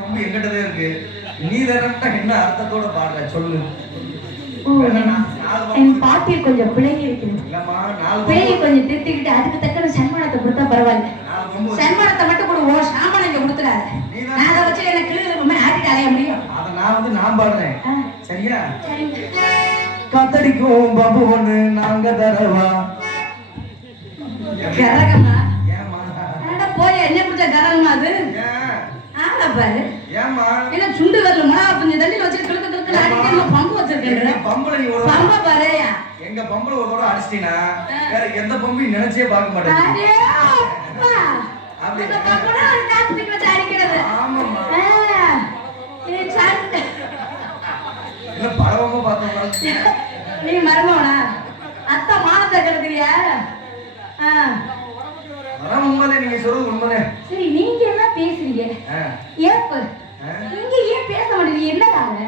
கொம்பு எங்கிட்டதான் இருக்கு. நீ தரட்டா என்ன அர்த்தத்தோட பாடுற சொல்லு. என் பாட்டில் கொஞ்சம் பிழைகி இருக்குது. பிழையை கொஞ்சம் திருத்திக்கிட்டு அதுக்கு தக்க சன்மானத்தை கொடுத்தா பரவாயில்ல. சன்மானத்தை மட்டும் கொடுவோம், சாமான் இங்க கொடுத்துறாரு. நான் அதை வச்சு எனக்கு ஆட்டிட்டு அலைய முடியும். அதை நான் பாடுறேன் சரியா? கத்தடிக்கும் பம்பு ஒண்ணு நாங்க தரவா. கரகமா? போய் என்ன பிடிச்ச கரகமா அது? ஆள பாரு. ஏமா என்ன சுண்டு வரல மொளகா கொஞ்சம் தண்ணில வச்சு கிளக்க கிளக்க அடிக்க பம்பு வச்சிருக்கேன். பம்புல நீ ஒரு பம்ப பாருயா. எங்க பம்புல ஒரு தடவை அடிச்சிட்டீனா வேற எந்த பம்பையும் நினைச்சே பார்க்க மாட்டேன். அப்படி அந்த பம்புல ஒரு காத்துக்கு வச்சு அடிக்கிறது. ஆமாமா. நீ சாந்து இல்ல பரவமா பார்த்தோம். நீ மறந்தவனா? அத்தை மானத்தை கெடுக்கிறியா? அதான் உண்மைதே, நீங்க சொல்றது உண்மைதே. சரி நீங்க என்ன பேசுறீங்க? ஏப்ப நீங்க ஏன் பேச மாட்டீங்க? என்னதாங்க?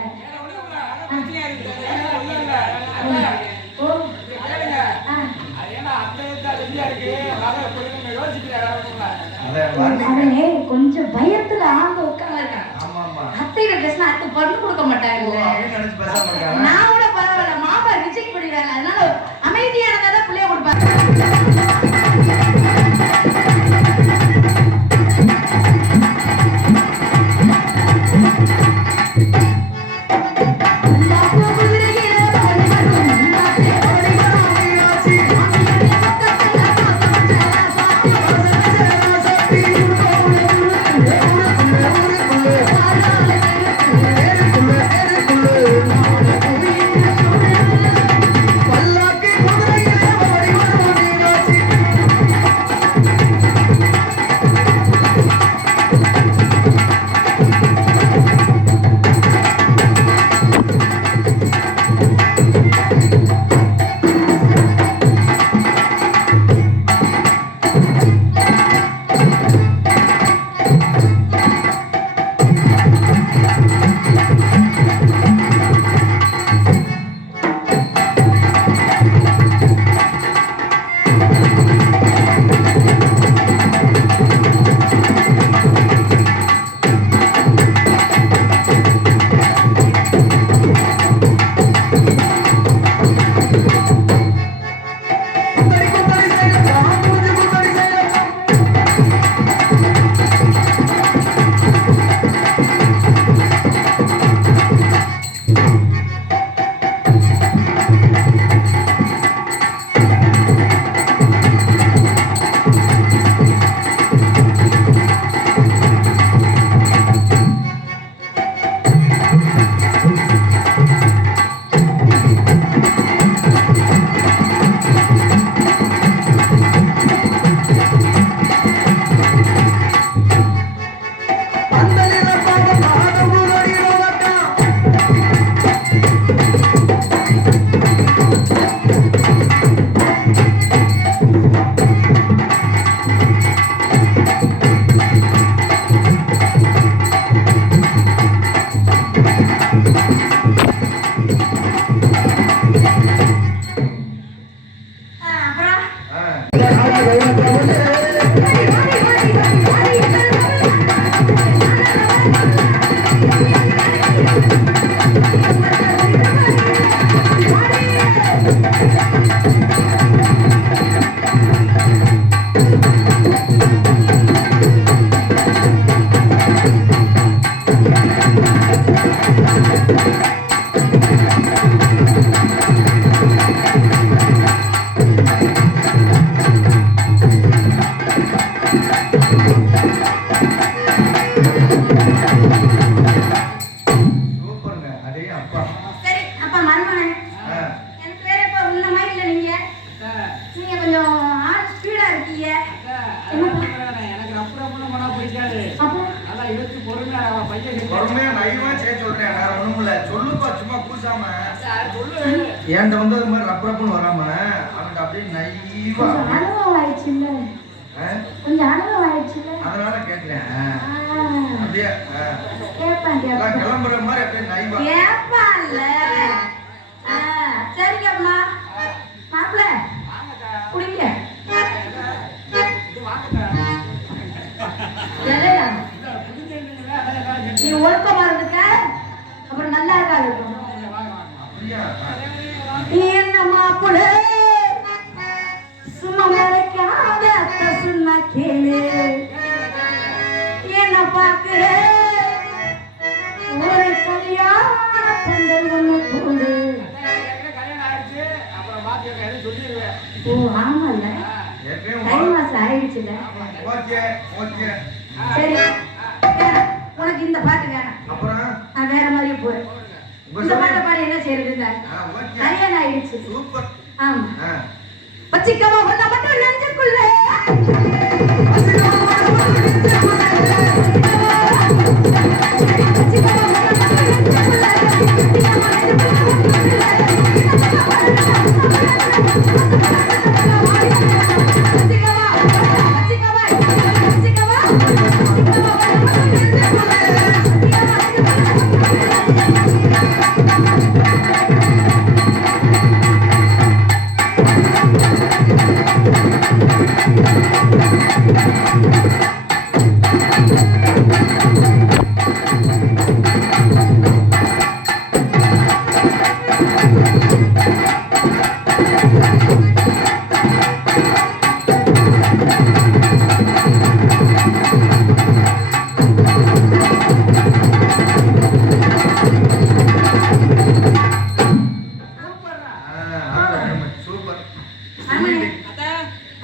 கொஞ்சம் பயத்துல ஆங்க உட்கார்ந்து அத்தையில பேசினா அத்தை பண்ணு கொடுக்க மாட்டாங்கல்ல. நான் கூட பரவாயில்ல, மாமா ரிஜெக்ட் பண்ணிடுறாங்க. அதனால அமைதியானதான் பிள்ளைய கொடுப்பாங்க. பொறுமையா நைவா சொல்றேன், வேற ஒண்ணும் இல்ல. சொல்லுப்பா, சும்மா கூசாம ஏன்ட வந்து அது மாதிரி ரப்பு ரப்புன்னு வராம அவன்கிட்ட அப்படியே நைவா அனுபவம் ஆயிடுச்சுல்ல, கொஞ்சம் அனுபவம் ஆயிடுச்சுல்ல, அதனால கேட்கிறேன். அப்படியே கேட்பான் கிளம்புற மாதிரி அப்படியே நைவா கேட்பான்ல. சரிங்கம்மா மாப்பிள்ள குடிங்க. நீ ஒழுக்கமா இருந்துக்க அப்புறம் நல்லா இருக்காது. என்ன மாப்பிள்ள சும்மா மறைக்காத அத்தை சொன்னா கேளு. என்ன பாக்குற ஒரு கல்யாண பந்தல் ஒண்ணு போடு. ஓ ஆமால்ல தை மாசம் ஆயிடுச்சுல. சரி உனக்கு இந்த பாட்டு வேணாம், நான் வேற மாதிரியே போறேன். இந்த பாட்டை பாடி என்ன செய்யறது? கல்யாணம் ஆயிடுச்சு. ஆமா வச்சிக்கமா வந்தா மட்டும் நெஞ்சுக்குள்ள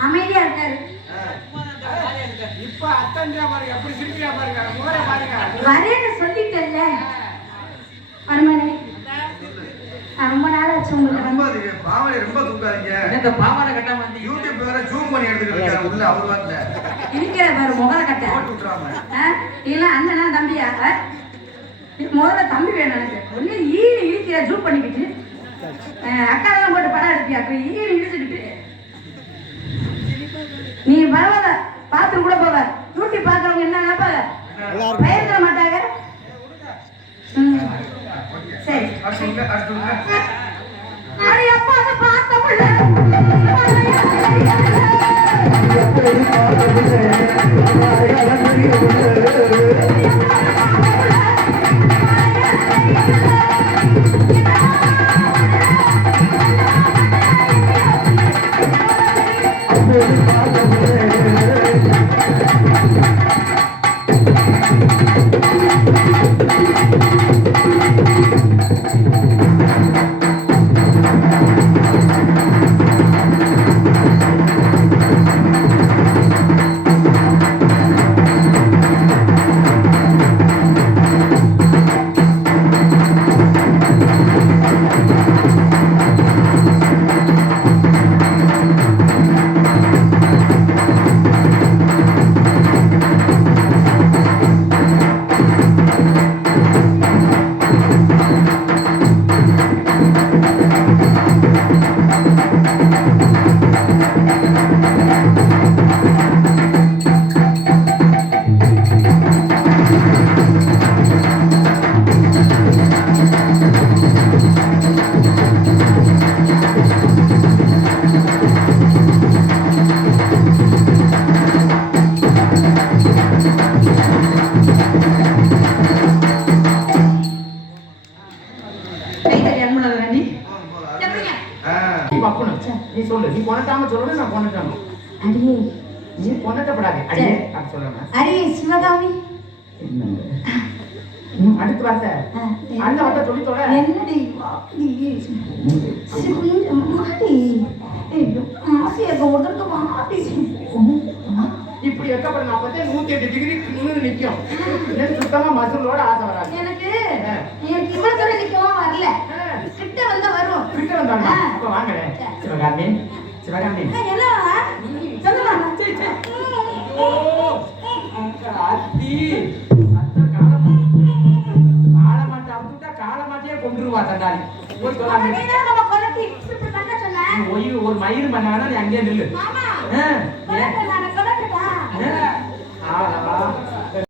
அமைதியா இருக்காரு. வரேன்னு சொல்லிட்டேன்ல அருமனை. ரொம்ப நாள் ஆச்சு உங்களுக்கு. இருக்கிற பாரு முகர கட்ட இல்ல அண்ணனா தம்பியா? முதல்ல தம்பி வேணும் எனக்கு. ஒண்ணு ஈனி இழுக்கிற ஜூம் பண்ணிக்கிட்டு அக்காலாம் போட்டு படம் எடுப்பியா? அப்ப ஈனி இழுச்சுக்கிட்டு நீ பரவாயில்ல பாத்ரூம் கூட போவ. டியூட்டி பாக்குறவங்க என்ன நினைப்பாங்க? பயந்துட மாட்டாங்க. சரி அடி அப்பா அதை பார்த்த பிள்ளை நீ சொல்லு. நீ கொண்டாம சொல்லு, நான் கொண்டாம. அடியே நீ கொண்டாடப்படாது. அடியே அப்படி சொல்றேன். அடியே சிவகாமி அடுத்து வாச அந்த வட்ட சொல்லி தொட. என்னடி வாடி சிகுந்த மாடி ஆசியக்க ஒருத்தருக்கு வாடி இப்படி வெக்கப்பட நான் பார்த்தா 108 டிகிரி நின்னு நிக்கும். எனக்கு சுத்தமா மசூலோட ஆசை வராது. எனக்கு இவ்வளவு தூரம் நிக்கவும் வரல. கிட்ட வந்தா வரும். கிட்ட வந்தாங்க. அப்ப வாங்கடே. சிவகாமி சிவகாமி என்ன சொல்லுமா? ஓ அத்தி காலமாட்டியே கொண்டுருவா தண்டாடி. போய் சொல்லாம நம்ம கொலட்டி இப்படி பண்ண சொன்னா ஒரு மயிர் பண்ணாதான் நீ அங்கேயே நில்லு. மாமா